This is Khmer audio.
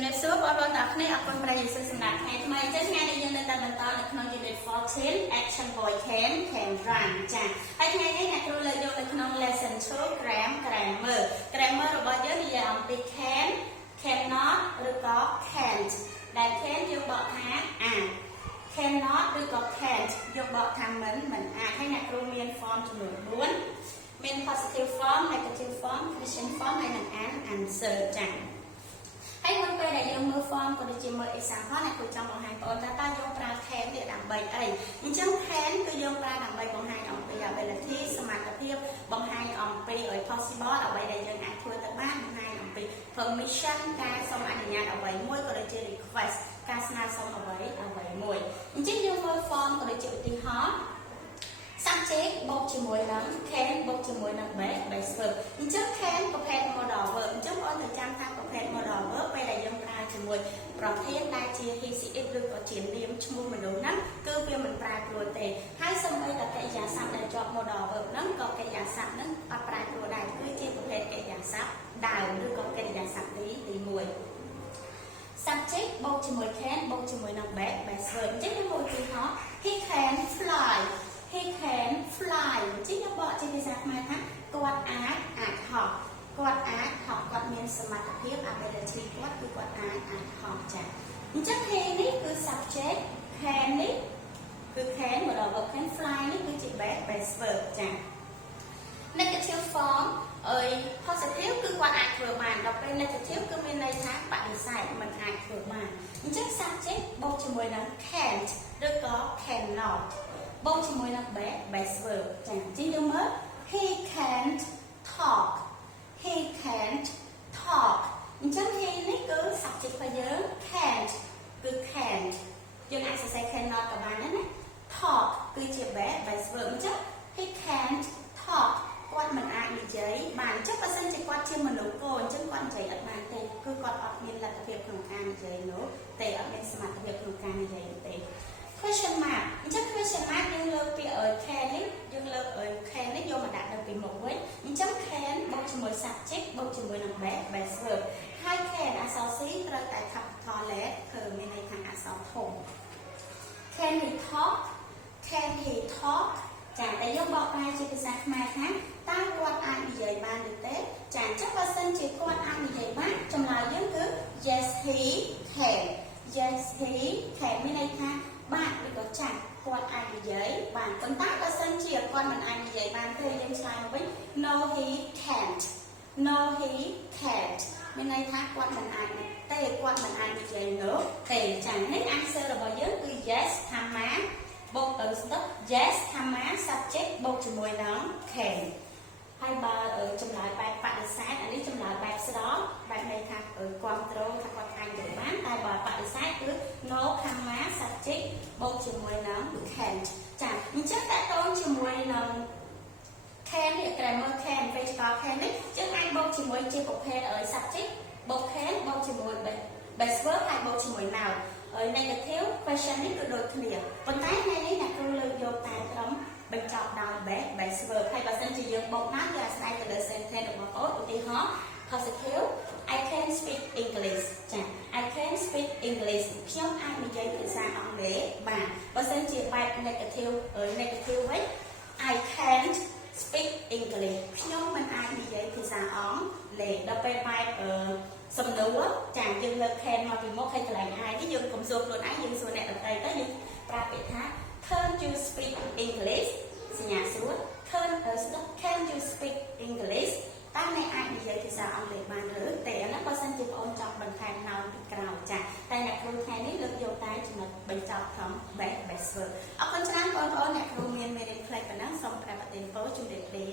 ជំរាបសួរបងប្អូនទាំងគ្នាអរគុណប្រយ័ត្នសម្រាប់ថ្ងៃថ្មីចាថ្ងៃនេះយើងនៅតែបន្តនៅក្នុង Unit 14 Action Boy Can Run ចាហើយថ្ងៃនេះអ្នកគ្រូលើកយកនៅក្នុង Lesson 2 Grammar របស់យើងនិយាយអំពី can cannot ឬក៏ can't ដែល can យើងបកថាអាច cannot ឬក៏ can't យកបកថាមិនអាចហើយអ្នកគ្រូមាន form ចំនួន4មាន positive form negative form question form ហើយនិង answer ចាហើយមុនពេលដែលយើងមើល form ក៏ដូចជាមើល example អ្នកគ្រូចង់បង្ហាញបងប្អូនថាតើយើងប្រើ can នេះដើម្បីអីអញ្ចឹង can គឺយើងប្រើដើម្បីបង្ហាញអំពី ability សមត្ថភាពបង្ហាញអំពី possible អ្វីដែលយើងអាចធ្វើទៅបានបង្ហាញអំពី permission ការសុំអនុញ្ញាតអ្វីមួយក៏ដូចជា request ការស្នើសុំអ្វីមួយអញ្ចឹងយើងមើល form ក៏ដូចជាឧទាហរណ៍subject បូកជាមួយនឹង can បូកជាមួយនឹង base verb អញ្ចឹង can ប្រភេទ modal verb អញ្ចឹងបងប្អូនត្រូវចាំថាប្រភេទ modal verb ពេលដែលយើងប្រើជាមួយប្រធានដែលជា he she it ឬក៏ជានាមឈ្មោះមនុស្សហ្នឹងគឺវាមិនប្រែប្រួលទេហើយសូម្បីតែកិរិយាសព្ទដែលជាប់ modal verb ហ្នឹងក៏កិរិយាសព្ទហ្នឹងអត់ប្រែប្រួលដែរគឺជាប្រភេទកិរិយាសព្ទដើមឬក៏កិរិយាសព្ទទី1 subject បូកជាមួយ can បូកជាមួយនឹង base verb អញ្ចឹងយើងមើលឧទាហរណ៍ he can fly he can fly ជាខ្ញុំបកជាភាសាខ្មែរថាគាត់អាចហោះគាត់មានសមត្ថភាព ability គាត់គឺគាត់អាចហោះចាអញ្ចឹង he នេះគឺ subject can នេះគឺ can មកដល់ verb can fly នេះគឺជា base verb ចា negative form positive គឺគាត់អាចធ្វើបានដល់ពេល negative គឺមានន័យថាបដិសេធមិនអាចធ្វើបានអញ្ចឹង subject បូកជាមួយនឹង can't ឬក៏ cannotបូកជាមួយនឹង base verb ចាអញ្ចឹងយើងមើល he can't talk អញ្ចឹង he នេះគឺ subject របស់យើង can't គឺ can't យើងអាចសរសេរ cannot ក៏បានដែរណា talk គឺជា base verb អញ្ចឹង he can't talk គាត់មិនអាចនិយាយបានអញ្ចឹងបើសិនជាគាត់ជាមនុស្សគោអញ្ចឹងគាត់និយាយអត់បានទេគឺគាត់អត់មានលទ្ធភាពក្នុងការនិយាយនោះទេអត់មានសមត្ថភាពក្នុងការនិយាយនោះទេ question mark អញ្ចឹង question mark យើងលើកពាក្យ can នេះយើងលើក can នេះយកមកដាក់នៅពីមុខវិញអញ្ចឹង can បូកជាមួយ subject បូកជាមួយនឹង base verb ហើយ can អក្សរ C ត្រូវតែ capital letter គឺមានន័យថាអក្សរធំ can he talk ចាតែយើងបកប្រែជាភាសាខ្មែរថាតើគាត់អាចនិយាយបានឬទេចាអញ្ចឹងបើសិនជាគាត់អាចនិយាយបានចម្លើយយើងគឺ yes he can មានន័យថាបាទឬក៏ចាស់គាត់អាចនិយាយបានប៉ុន្តែបើសិនជាគាត់មិនអាចនិយាយបានទេយើងឆ្លើយមកវិញ no he can't មានន័យថាគាត់មិនអាចទេគាត់មិនអាចនិយាយនោះទេចា៎នេះ answer របស់យើងគឺ yes ថាម៉ាបូកទៅស្ដុក yes ថាម៉ា subject បូកជាមួយនឹង can ហើយបើចម្លើយបែបបដិសេធអានេះចម្លើយបែបស្ដោបែបន័យថាគ្រប់គ្រងថាគាត់អាចនិយាយបានតែបើបដិសេធគឺ no ខាងម៉ា subject បូកជាមួយនឹង can't ចាអញ្ចឹងតើតូនជាមួយនឹង can នេះ grammar can physical can នេះយើងអាចបូកជាមួយជាប្រភេទsubject បូក can បូកជាមួយ base verb ហើយបូកជាមួយ noun negative question នេះគឺដូចគ្នាប៉ុន្តែថ្ងៃនេះអ្នកគ្រូលើកយកតែត្រឹមបញ្ចប់ដោយ base verb ហើយបើសិនជាយើងបូក noun គឺអាស្រ័យទៅលើ sentence របស់បងឧទាហរណ៍ positive I can speak English ចា I can speak English ខ្ញុំអាចនិយាយភាសាអង់គ្លេសបានបើសិនជាបែប negative វិញ I can't speak English ខ្ញុំមិនអាចនិយាយភាសាអង់គ្លេសដល់ពេលបែបសំណួរចាយើងលើក can មកពីមុខហើយកន្លែង I នេះយើងកុំសួរខ្លួនឯងយើងសួរអ្នកដទៃទៅយើងប្រើពាក្យថា Can you speak English សញ្ញាសួរ Can you speak English តើអ្នកអាចនិយាយភាសាអង់គ្លេសបានឬទេអានោះបើសិនជាបងប្អូនចង់បន្ថែម noun ពីក្រោយចាតែអ្នកគ្រូថ្ងៃនេះលើកយកតែចំណុចបញ្ចប់ក្នុង base verb អរគុណច្រើនបងប្អូនអ្នកគ្រូមានមេរៀនខ្លីប៉ុណ្ណឹងសូមប្រាប់អតិថិជនជម្រាបលា